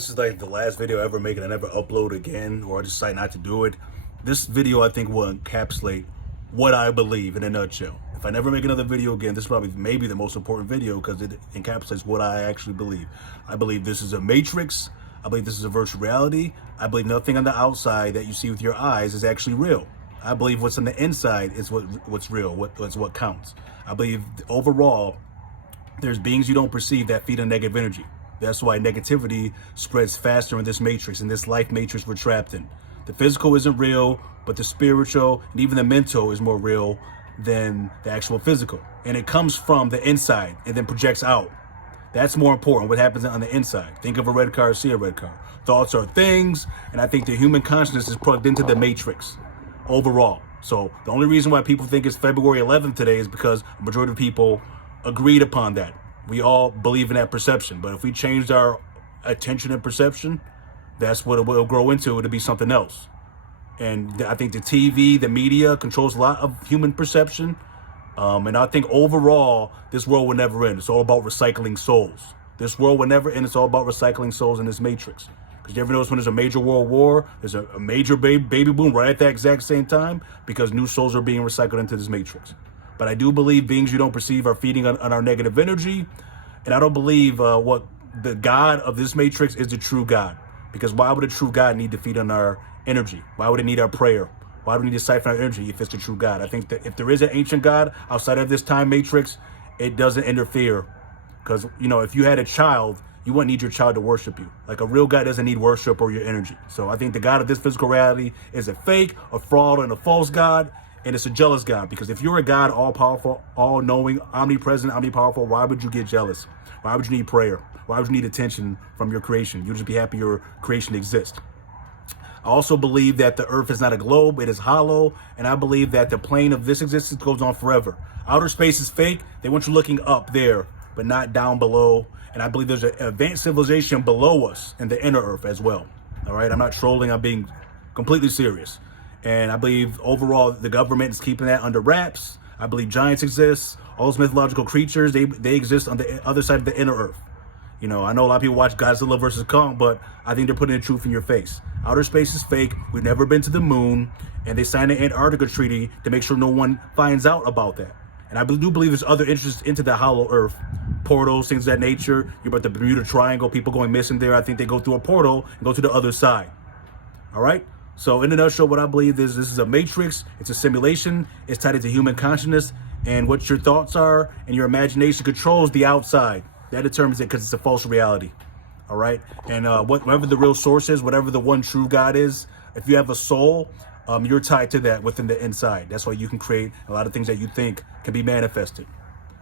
This is like the last video I ever make and I never upload again, or I decide not to do it. This video I think will encapsulate what I believe in a nutshell. If I never make another video again, this is probably maybe the most important video because it encapsulates what I actually believe. I believe this is a matrix. I believe this is a virtual reality. I believe nothing on the outside that you see with your eyes is actually real. I believe what's on the inside is what's real, what counts. I believe overall, there's beings you don't perceive that feed on negative energy. That's why negativity spreads faster in this matrix, in this life matrix we're trapped in. The physical isn't real, but the spiritual and even the mental is more real than the actual physical. And it comes from the inside and then projects out. That's more important, what happens on the inside. Think of a red car, see a red car. Thoughts are things, and I think the human consciousness is plugged into the matrix overall. So the only reason why people think it's February 11th today is because a majority of people agreed upon that. We all believe in that perception, but if we changed our attention and perception, that's what it will grow into. It'll be something else. And I think the TV, the media controls a lot of human perception. And I think overall, this world will never end. It's all about recycling souls. This world will never end. It's all about recycling souls in this matrix. Because you ever notice when there's a major world war, there's a major baby boom right at that exact same time because new souls are being recycled into this matrix. But I do believe beings you don't perceive are feeding on our negative energy. And I don't believe what the God of this matrix is the true God. Because why would a true God need to feed on our energy? Why would it need our prayer? Why do we need to siphon our energy if it's the true God? I think that if there is an ancient God outside of this time matrix, it doesn't interfere. Because, you know, if you had a child, you wouldn't need your child to worship you. Like a real God doesn't need worship or your energy. So I think the God of this physical reality is a fake, a fraud, and a false God. And it's a jealous God, because if you're a God, all-powerful, all-knowing, omnipresent, omnipowerful, why would you get jealous? Why would you need prayer? Why would you need attention from your creation? You'd just be happy your creation exists. I also believe that the earth is not a globe, it is hollow, and I believe that the plane of this existence goes on forever. Outer space is fake. They want you looking up there, but not down below. And I believe there's an advanced civilization below us in the inner earth as well. All right, I'm not trolling, I'm being completely serious. And I believe overall the government is keeping that under wraps. I believe giants exist. All those mythological creatures, they exist on the other side of the inner earth. You know, I know a lot of people watch Godzilla versus Kong, but I think they're putting the truth in your face. Outer space is fake. We've never been to the moon. And they signed the Antarctica Treaty to make sure no one finds out about that. And I do believe there's other interests into the hollow earth. Portals, things of that nature. You're about the Bermuda Triangle, people going missing there. I think they go through a portal and go to the other side. All right? So in a nutshell, what I believe is this is a matrix. It's a simulation. It's tied into human consciousness. And what your thoughts are and your imagination controls the outside. That determines it because it's a false reality. All right. And whatever the real source is, whatever the one true God is, if you have a soul, you're tied to that within the inside. That's why you can create a lot of things that you think can be manifested.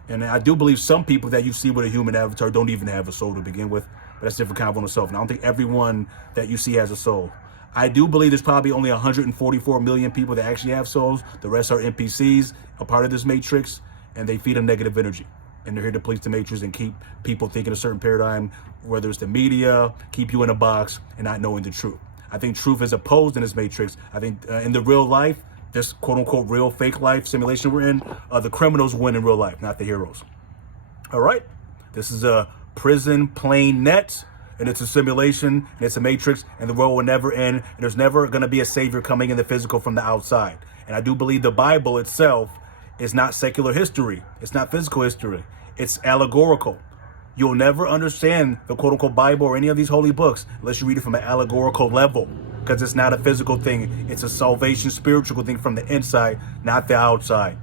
And I do believe some people that you see with a human avatar don't even have a soul to begin with. But that's a different kind of itself. And I don't think everyone that you see has a soul. I do believe there's probably only 144 million people that actually have souls. The rest are NPCs, a part of this matrix, and they feed on negative energy. And they're here to police the matrix and keep people thinking a certain paradigm, whether it's the media, keep you in a box and not knowing the truth. I think truth is opposed in this matrix. I think in the real life, this quote unquote real fake life simulation we're in, the criminals win in real life, not the heroes. All right. This is a prison plane net. And it's a simulation, and it's a matrix, and the world will never end, and there's never going to be a savior coming in the physical from the outside. And I do believe the Bible itself is not secular history. It's not physical history. It's allegorical. You'll never understand the quote-unquote Bible or any of these holy books unless you read it from an allegorical level, because it's not a physical thing. It's a salvation, spiritual thing from the inside, not the outside.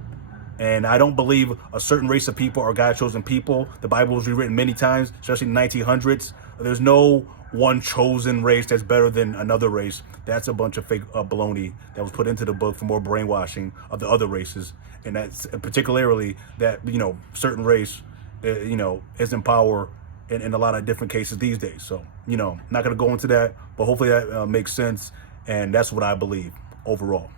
And I don't believe a certain race of people are God-chosen people. The Bible was rewritten many times, especially in the 1900s. There's no one chosen race that's better than another race. That's a bunch of fake baloney that was put into the book for more brainwashing of the other races. And that's particularly that, you know, certain race, you know, is in power in a lot of different cases these days. So, you know, not going to go into that, but hopefully that makes sense. And that's what I believe overall.